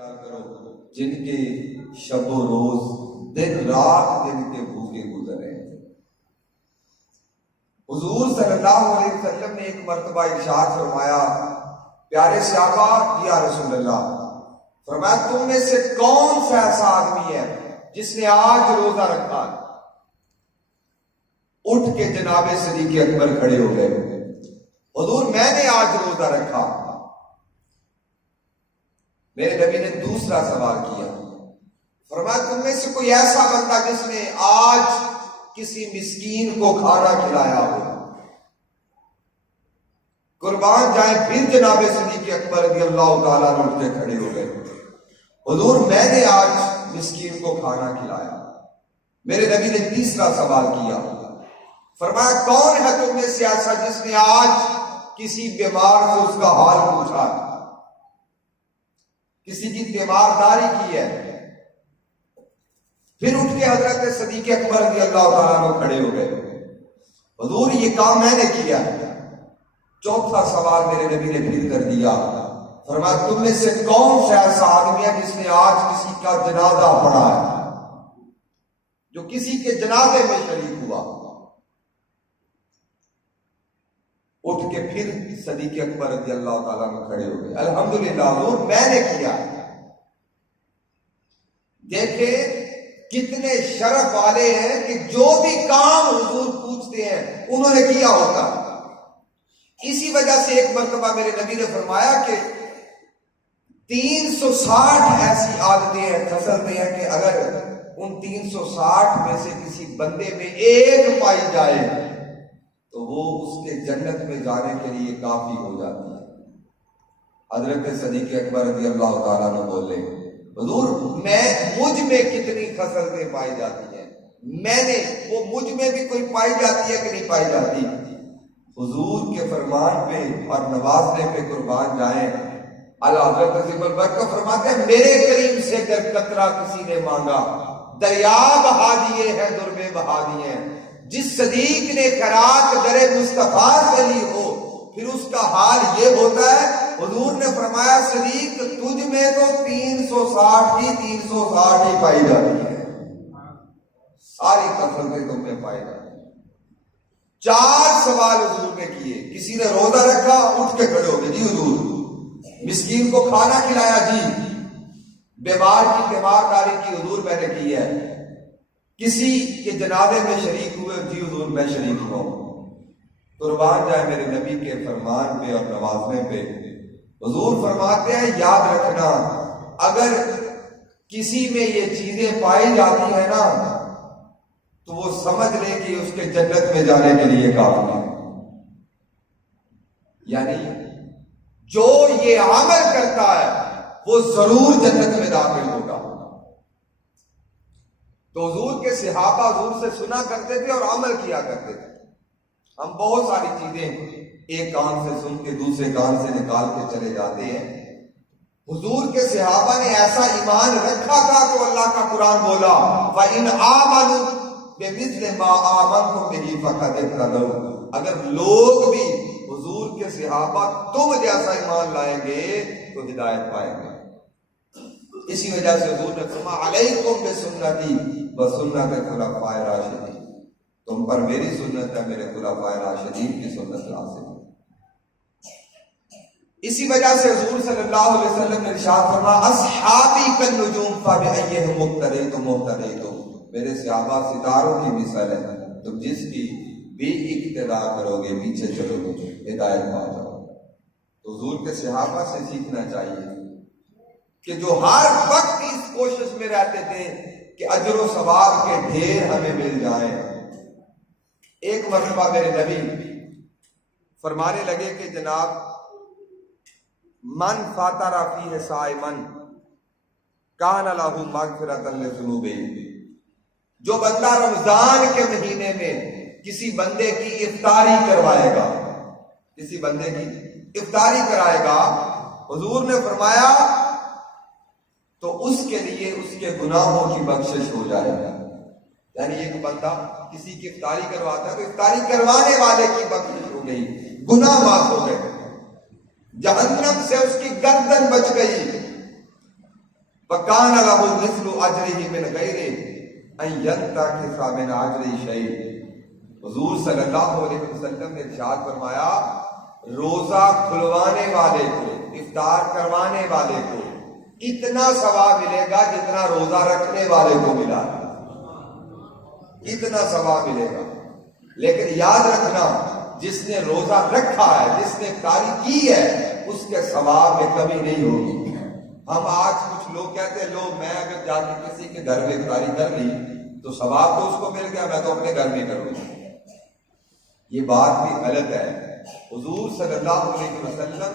اختیار کرو جن کے شب و روز دن رات دن کے بھوکے گزرے ہیں۔ حضور صلی اللہ علیہ وسلم نے ایک مرتبہ ارشاد فرمایا، پیارے صحابہ یا رسول اللہ، فرمایا تم میں سے کون سا ایسا آدمی ہے جس نے آج روزہ رکھا؟ اٹھ کے جناب صدیق اکبر کھڑے ہو گئے، حضور میں نے آج روزہ رکھا۔ میرے نبی نے دوسرا سوال کیا، فرمایا تم میں سے کوئی ایسا بندہ جس نے آج کسی مسکین کو کھانا کھلایا ہو؟ قربان جائیں، پھر جناب صدیق اکبر رضی اللہ تعالیٰ عنہ اٹھ کے کھڑے ہو گئے، حضور میں نے آج مسکین کو کھانا کھلایا۔ میرے نبی نے تیسرا سوال کیا، فرمایا کون ہے تم میں سے ایسا جس نے آج کسی بیمار سے اس کا حال پوچھا، کسی کی تیمارداری کی ہے؟ پھر اٹھ کے حضرت صدیق اکبر رضی اللہ تعالیٰ عنہ کھڑے ہو گئے، حضور یہ کام میں نے کیا۔ چوتھا سوال میرے نبی نے پھر کر دیا، فرمایا تم میں سے کون سا ایسا آدمی ہے جس نے آج کسی کا جنازہ پڑھا ہے، جو کسی کے جنازے میں شریک ہوا؟ اٹھ کے پھر صدیق اکبر رضی اللہ تعالیٰ عنہ کھڑے ہو گئے، الحمدللہ حضور میں نے کیا۔ دیکھیں کتنے شرف والے ہیں کہ جو بھی کام حضور پوچھتے ہیں انہوں نے کیا ہوتا۔ اسی وجہ سے ایک مرتبہ میرے نبی نے فرمایا کہ 360 ایسی عادتیں ہیں، خصلتیں ہیں کہ اگر ان 360 میں سے کسی بندے میں ایک پائی جائے تو وہ اس کے جنت میں جانے کے لیے کافی ہو جاتی ہے۔ حضرت صدیق اکبر رضی اللہ تعالیٰ عنہ بولے، حضور مجھ میں کتنی خصلتیں پائی جاتی ہیں، وہ مجھ میں بھی کوئی پائی جاتی ہے کہ نہیں پائی جاتی؟ حضور کے فرمان پہ اور نوازنے پہ قربان جائیں، اللہ حضرت عظیم البرکہ فرماتے ہیں میرے کریم سے گر قطرہ کسی نے مانگا دریا بہا دیے ہیں دربے بہا دیے ہیں۔ جس صدیق نے خیرات در مصطفیٰ سے لی ہو پھر اس کا حال یہ ہوتا ہے۔ حضور نے فرمایا صدیق تجھ میں تو 360 ہی پائی جاتی ہے، ساری خصلتیں تم میں پائی جاتی ہیں۔ 4 سوال حضور نے کیے، کسی نے روزہ رکھا اٹھ کے کھڑے ہو گئے، جی حضور۔ مسکین کو کھانا کھلایا، جی۔ بیمار کی تیمارداری کی، حضور میں نے کی ہے۔ کسی کے جنازے میں شریک ہوئے، جی حضور میں شریک ہوں۔ قربان جائے میرے نبی کے فرمان پہ اور نوازنے پہ۔ حضور فرماتے ہیں یاد رکھنا اگر کسی میں یہ چیزیں پائی جاتی ہیں نا تو وہ سمجھ لے کہ اس کے جنت میں جانے کے لیے کافی ہے، یعنی جو یہ عمل کرتا ہے وہ ضرور جنت میں داخل ہوگا۔ تو حضور کے صحابہ حضور سے سنا کرتے تھے اور عمل کیا کرتے تھے۔ ہم بہت ساری چیزیں ایک کان سے سن کے دوسرے کان سے نکال کے چلے جاتے ہیں۔ حضور کے صحابہ نے ایسا ایمان رکھا تھا تو اللہ کا قرآن بولا وَإِنْ آمَنُوا بِمِثْلِ مَا آمَنْتُمْ بِهِ فَقَدِ اهْتَدَوْا۔ اگر لوگ بھی حضور کے صحابہ تم جیسا ایمان لائیں گے تو ہدایت پائیں گے۔ اسی وجہ سے حضور نے فرمایا علیکم بسنتی وسنت خلفاء راشدین، تم پر میری سنت ہے، میرے خلفاء راشدین کی سنت لازم۔ اسی وجہ سے حضور صلی اللہ علیہ وسلم نے ارشاد فرمایا اصحابی کالنجوم فبأیہم اقتدیتم اقتدیتم، میرے صحابہ ستاروں کی مثال ہے، تم جس کی بھی اقتدا کرو گے پیچھے چلو گے ہدایت پا جاؤ۔ تو حضور کے صحابہ سے سیکھنا چاہیے کہ جو ہر وقت اس کوشش میں رہتے تھے کہ اجر و ثواب کے ڈھیر ہمیں مل جائیں۔ ایک مرتبہ میرے نبی فرمانے لگے کہ جناب من فاطر فیہ صائمن کان لہ مغفرۃ لذنوبہ، جو بندہ رمضان کے مہینے میں کسی بندے کی افطاری کروائے گا، کسی بندے کی افطاری کرائے گا، حضور نے فرمایا تو اس کے لیے اس کے گناہوں کی بخشش ہو جائے گا۔ یعنی ایک بندہ کسی کی افطاری کرواتا ہے تو افطاری کروانے والے کی بخشش ہو گئی، گناہ معاف ہو گئے، جہنم سے اس کی گردن بچ گئی۔ وَكَانَ لَهُ مِثْلُ أَجْرِهِ مِنْ غَيْرِ أَنْ يَنْتَقِصَ مِنْ أَجْرِهِ شَيْءٍ۔ حضور صلی اللہ علیہ وسلم نے ارشاد فرمایا روزہ کھلوانے والے کو، افطار کروانے والے کو اتنا ثواب ملے گا جتنا روزہ رکھنے والے کو ملا، اتنا ثواب ملے گا۔ لیکن یاد رکھنا جس نے روزہ رکھا ہے، جس نے افطاری کی ہے، اس کے ثواب میں کمی نہیں ہوگی۔ ہم آج کچھ لوگ کہتے ہیں لو میں اگر جا کے کسی کے گھر میں افطاری کر لی تو ثواب تو اس کو مل گیا، میں تو اپنے گھر میں کروں گا، یہ بات بھی غلط ہے۔ حضور صلی اللہ علیہ وسلم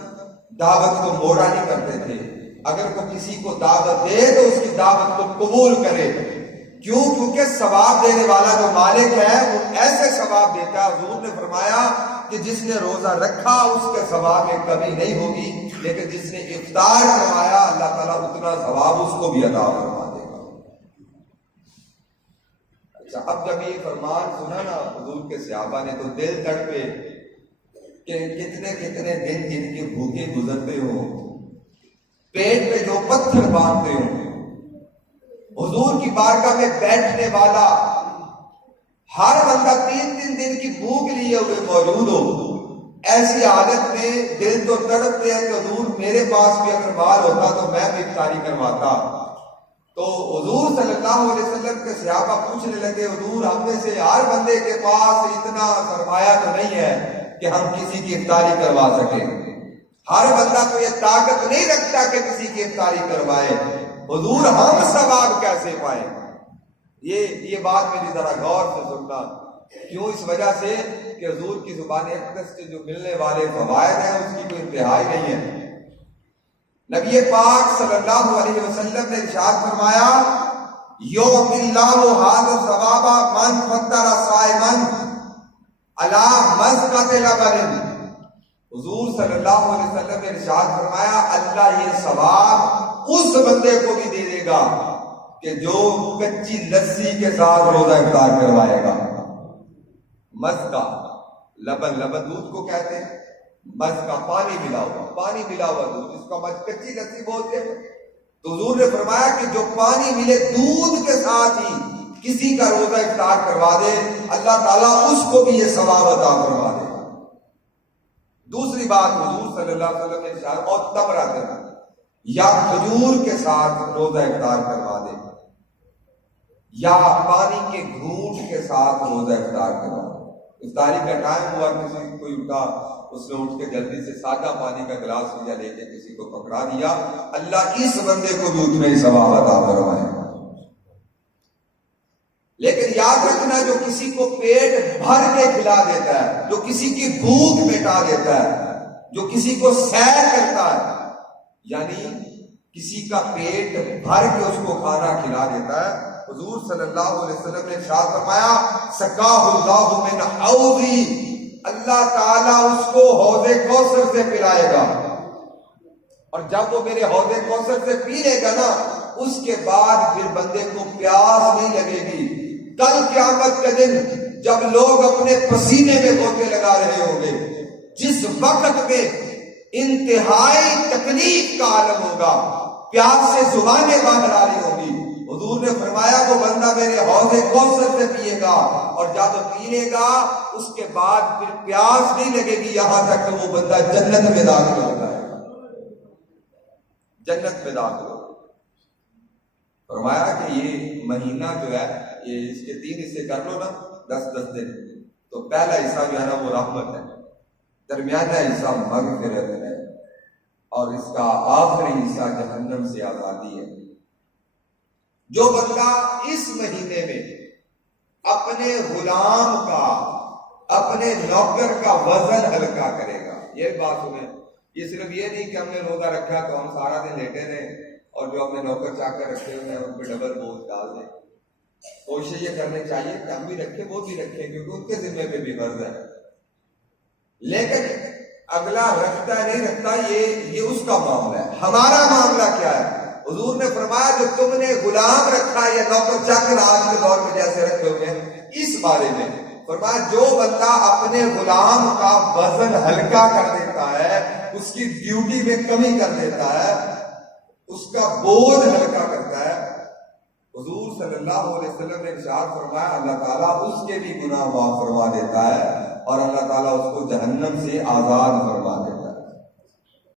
دعوت کو موڑا نہیں کرتے تھے، اگر کوئی کسی کو دعوت دے تو اس کی دعوت کو قبول کرے، کیوں؟ کیونکہ ثواب دینے والا جو مالک ہے وہ ایسے ثواب دیتا ہے۔ حضور نے فرمایا کہ جس نے روزہ رکھا اس کے ثواب میں کمی نہیں ہوگی، لیکن جس نے افطار کروایا اللہ تعالیٰ اتنا ثواب اس کو بھی عطا فرما دے گا۔ اچھا، اب جب یہ فرمان سنا نا حضور کے صحابہ نے تو دل تڑپے کہ کتنے کتنے دن جن کے بھوکے گزرتے ہوں، پیٹ پہ جو پتھر باندھتے ہوں، حضور کی بارگاہ میں بیٹھنے والا ہر بندہ 3 دن کی بھوک لیے ہوئے موجود ہو، ایسی حالت میں دل تو تڑپتے ہیں کہ حضور میرے پاس بھی اگر مال ہوتا تو میں بھی افطاری کرواتا۔ تو حضور صلی اللہ علیہ وسلم کے صحابہ پوچھنے لگے حضور ہم میں سے ہر بندے کے پاس اتنا سرمایہ تو نہیں ہے کہ ہم کسی کی افطاری کروا سکیں، ہر بندہ تو یہ طاقت نہیں رکھتا کہ کسی کی افطاری کروائے، حضور ہم ثواب کیسے پائیں؟ یہ بات میری ذرا غور سے سننا، کیوں؟ اس وجہ سے کہ حضور کی زبان اقدس سے جو ملنے والے فوائد ہیں اس کی کوئی انتہا نہیں ہے۔ نبی پاک صلی اللہ علیہ وسلم نے ارشاد فرمایا یوم اللہ ھذا الثواب من فطر صائما علی مسقط لبن۔ حضور صلی اللہ علیہ وسلم نے ارشاد فرمایا اللہ یہ ثواب اس بندے کو بھی دے دے گا کہ جو کچی لسی کے ساتھ روزہ افطار کروائے گا۔ مسقا لبن دودھ کو کہتے ہیں، مسقا پانی ملا ہوا دودھ، جس کو ہم کچی لسی بولتے ہیں۔ تو حضور نے فرمایا کہ جو پانی ملے دودھ کے ساتھ ہی کسی کا روزہ افطار کروا دے اللہ تعالیٰ اس کو بھی یہ ثواب عطا فرما دے گا۔ دوسری بات حضور صلی اللہ علیہ وسلم نے ارشاد اور تمرہ کرنا یا کھجور کے ساتھ روزہ افطار کروا دے یا پانی کے گھونٹ کے ساتھ روزہ افطار کروا دے۔ افطاری کا ٹائم ہوا، کسی کوئی اٹھا، اس نے اٹھ کے جلدی سے سادہ پانی کا گلاس لیا، لے کے کسی کو پکڑا دیا، اللہ اس بندے کو بھی اتنا ہی ثواب عطا فرمائے۔ لیکن یاد رکھنا جو کسی کو پیٹ بھر کے کھلا دیتا ہے، جو کسی کی بھوک مٹا دیتا ہے، جو کسی کو سیر کرتا ہے، یعنی کسی کا پیٹ بھر کے اس کو کھانا کھلا دیتا ہے، حضور صلی اللہ علیہ وسلم نے ارشاد فرمایا سقاہ اللہ من حوضی، اللہ تعالیٰ اس کو حوض کوثر سے پلائے گا، اور جب وہ میرے حوض کوثر سے پی لے گا نا اس کے بعد پھر بندے کو پیاس نہیں لگے گی۔ کل قیامت کے دن جب لوگ اپنے پسینے میں غوطے لگا رہے ہوں گے، جس وقت میں انتہائی تکلیف کا عالم ہوگا، پیاس سے زبانیں باندھ رہی ہوں گی، حضور نے فرمایا وہ بندہ میرے حوض کوثر سے پیے گا، اور جب پیے گا اس کے بعد پھر پیاس نہیں لگے گی یہاں تک کہ وہ بندہ جنت میں داخل ہو جائے گا، جنت میں داخل ہو۔ فرمایا کہ یہ مہینہ جو ہے یہ اس کے 3 حصے کر لو نا، 10 دن، تو پہلا حصہ جو ہے نا وہ رحمت ہے، درمیانہ حصہ مغفرت ہے، اور اس کا آخری حصہ جہنم سے آزادی ہے۔ جو بندہ اس مہینے میں اپنے غلام کا، اپنے نوکر کا وزن ہلکا کرے گا، یہ بات سنیں، یہ صرف یہ نہیں کہ ہم نے روزہ رکھا تو ہم سارا دن لیٹے رہے اور جو اپنے نوکر چاکر رکھے ہوئے ہیں ان پہ ڈبل بوجھ ڈال دیں۔ کوشش یہ کرنی چاہیے کہ ہم بھی رکھیں وہ بھی رکھیں، کیونکہ ان کے ذمے پہ بھی فرض ہے، لیکن اگلا رکھتا ہے نہیں رکھتا یہ اس کا معاملہ ہے۔ ہمارا معاملہ کیا ہے؟ حضور نے فرمایا جو تم نے غلام رکھا ہے یا نوکر چاکر آج کے دور میں جیسے رکھے ہوئے ہیں، اس بارے میں فرمایا جو بندہ اپنے غلام کا وزن ہلکا کر دیتا ہے، اس کی ڈیوٹی میں کمی کر دیتا ہے، اس کا بوجھ ہلکا کرتا ہے۔ حضور صلی اللہ علیہ وسلم نے ارشاد فرمایا اللہ تعالیٰ اس کے بھی گناہ معاف فرما دیتا ہے اور اللہ تعالیٰ اس کو جہنم سے آزاد فرما